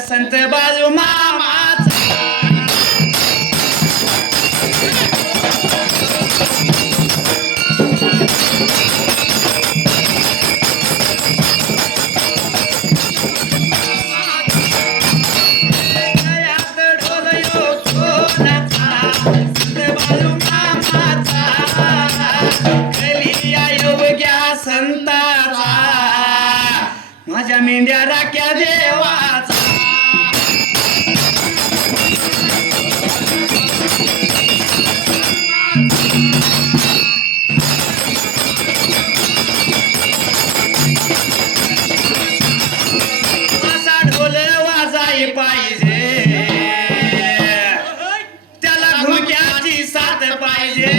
संत बाजू मामाचा गळ्यात ढोल यो सोनाचा संत बाजू मामाचा गलिया योग्या संताचा माझ्या मेंढ्या राख्या देवाचा पाहिजे त्याला घुमक्याची साथ पाहिजे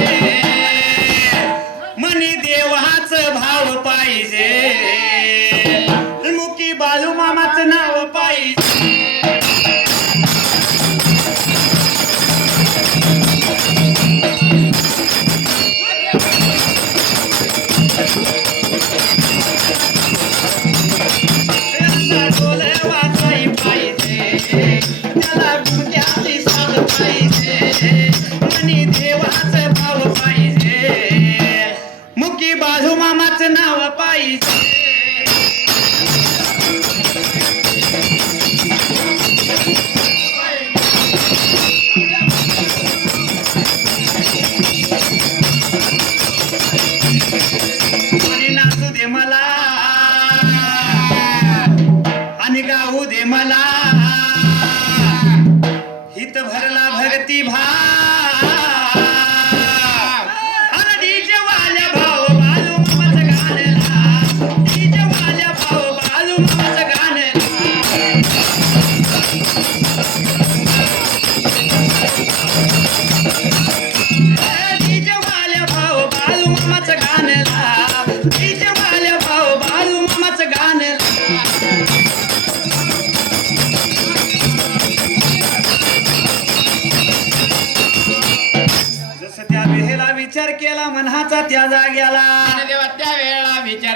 मनी देवाचं भाव पाहिजे मुकी बाजू मामाचं नाव पाहिजे त्याला घुमक्याची साथ पाहिजे मनी देवाचं भाव पाहिजे मुकी बाजू मामाचं नाव पाहिजे आणि नाचू दे मला आणि गाऊ दे मला हित भरला भक्ती भाव आणि डीजे वाल्या भाव बाजू मामाचं गाणं डीजे वाल्या भाव बाजू मामाचं गाणं डीजे वाल्या भाव बाजू मामाचं गाणं डीजे वाल्या भाव बाजू मामाचं गाणं विचार केला मनाचा त्या जाग्याला देवा त्या वेळेला विचार